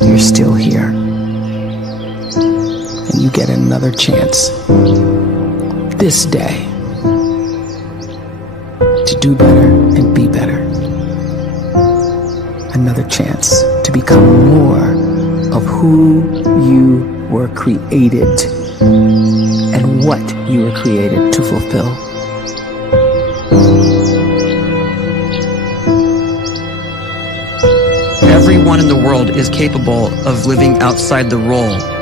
you're still here. And you get another chance this day to do better and be better. Another chance to become more of who you were created and what you were created to fulfill. Everyone in the world is capable of living outside the role